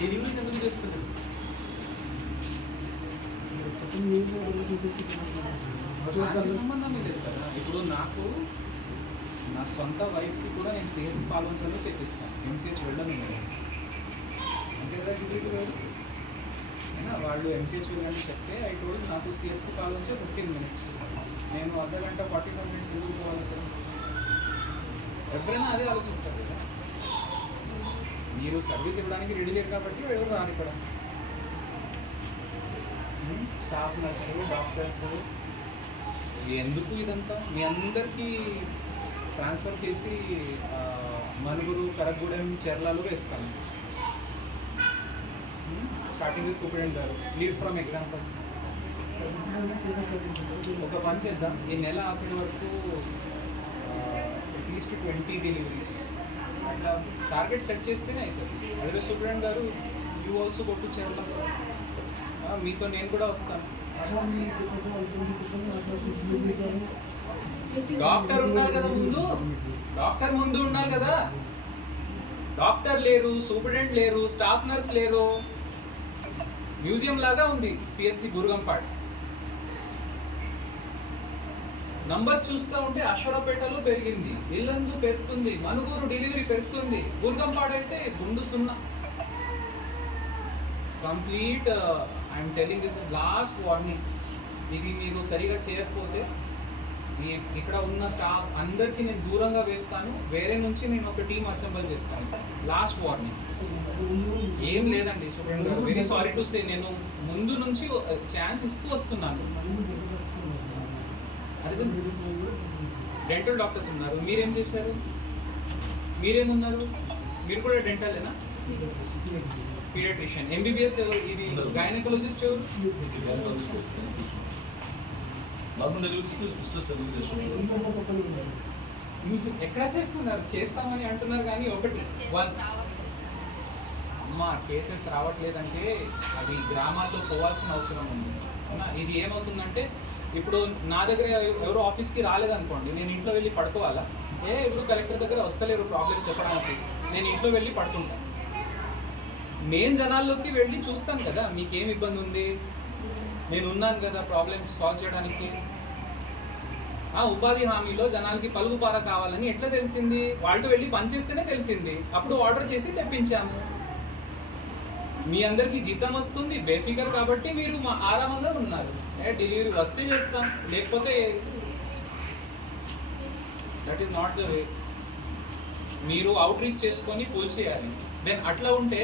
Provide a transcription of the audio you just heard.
Delivery ఎందుకు చేస్తున్నారు? దానికి సంబంధమే లేదు కదా. ఇప్పుడు నాకు నా సొంత వైఫ్కి కూడా నేను సిహెచ్ పాలనలో చెప్పిస్తాను, ఎంసీహెచ్ వెళ్ళను నేను. అంతే కదా డెలివరీ లేదు అయినా వాళ్ళు ఎంసీహెచ్ వెళ్ళని చెప్తే అయితే నాకు సిహెచ్ పాలన 15 minutes, నేను అర్ధగంట 45 minutes ఎందుకు పోవాలి కదా. ఎవరైనా అదే ఆలోచిస్తారు కదా. మీరు సర్వీస్ ఇవ్వడానికి రెడీ లేరు కాబట్టి ఎవరు రాని ఇక్కడ. స్టాఫ్ నర్సు, డాక్టర్స్, ఎందుకు ఇదంతా మీ అందరికీ ట్రాన్స్ఫర్ చేసి మనుగురు, కరగూడెం, చెర్లలో వేస్తాను. స్టార్టింగ్ విత్ సూపరింటెండెంట్ గారు, లీడ్ ఫ్రమ్ ఎగ్జాంపుల్. ఒక పని చేద్దాం, ఈ నెల ఆఖరి వరకు అట్లీస్ట్ 20 డెలివరీస్ అట్లా టార్గెట్ సెట్ చేస్తేనే అవుతుంది. అదే సూపరింటెండెంట్ గారు, యూ ఆల్సో గో టు చెర్ల, మీతో నేను కూడా వస్తాను. డాక్టర్ ఉండాలి కదా ముందు, డాక్టర్ ముందు ఉండాలి కదా. డాక్టర్ లేరు, సూపరింటెండెంట్ లేరు, స్టాఫ్ నర్స్ లేరు. మ్యూజియం లాగా ఉంది సిహెచ్సి బుర్గంపాడ్. నంబర్స్ చూస్తూ ఉంటే అశ్వరపేటలో పెరిగింది, ఇల్లందు పెరుగుతుంది, మనుగూరు డెలివరీ పెరుగుతుంది, బుర్గంపాడ్ అయితే గుండు సున్నా. Complete I'm telling this is last warning. ఇది మీరు సరిగా చేయకపోతే ఇక్కడ ఉన్న స్టాఫ్ అందరికీ నేను దూరంగా వేస్తాను, వేరే నుంచి నేను ఒక టీం అసెంబుల్ చేస్తాను. Last warning. ఏం లేదండి సూపరింటెండెంట్ గారు, వెరీ సారీ టు సే, నేను ముందు నుంచి ఛాన్స్ ఇస్తూ వస్తున్నాను. అదే డెంటల్ డాక్టర్స్ ఉన్నారు, మీరేం చేశారు? మీరేమున్నారు? మీరు కూడా డెంటలేనా? పీడియాట్రిషియన్. ఎంబీబీఎస్ ఎవరు? ఇది గైనకాలజిస్ట్ ఎవరు? ఎక్కడ చేస్తున్నారు? చేస్తామని అంటున్నారు కానీ ఒకటి అమ్మ కేసెస్ రావట్లేదంటే అది గ్రామాల్లో పోవాల్సిన అవసరం ఉంది. ఇది ఏమవుతుందంటే ఇప్పుడు నా దగ్గర ఎవరో ఆఫీస్కి రాలేదనుకోండి, నేను ఇంట్లో వెళ్ళి పడుకోవాలా? ఇప్పుడు కలెక్టర్ దగ్గర వస్తలేరు ప్రాబ్లం చెప్పడానికి, నేను ఇంట్లో వెళ్ళి పడుకుంటాను. నేను జనాల్లోకి వెళ్ళి చూస్తాను కదా, మీకేం ఇబ్బంది ఉంది, నేను ఉన్నాను కదా ప్రాబ్లమ్ సాల్వ్ చేయడానికి. ఉపాధి హామీలో జనాలకి పలుగుపార కావాలని ఎట్లా తెలిసింది? వాళ్ళతో వెళ్ళి పనిచేస్తేనే తెలిసింది, అప్పుడు ఆర్డర్ చేసి తెప్పించాము. మీ అందరికీ జీతం వస్తుంది, బేఫికర్ కాబట్టి మీరు మా ఆరామంగా ఉన్నారు. డెలివరీ వస్తే చేస్తాం, లేకపోతే that is not the way. మీరు అవుట్ రీచ్ చేసుకొని పోల్ చేయాలి. దెన్ అట్లా ఉంటే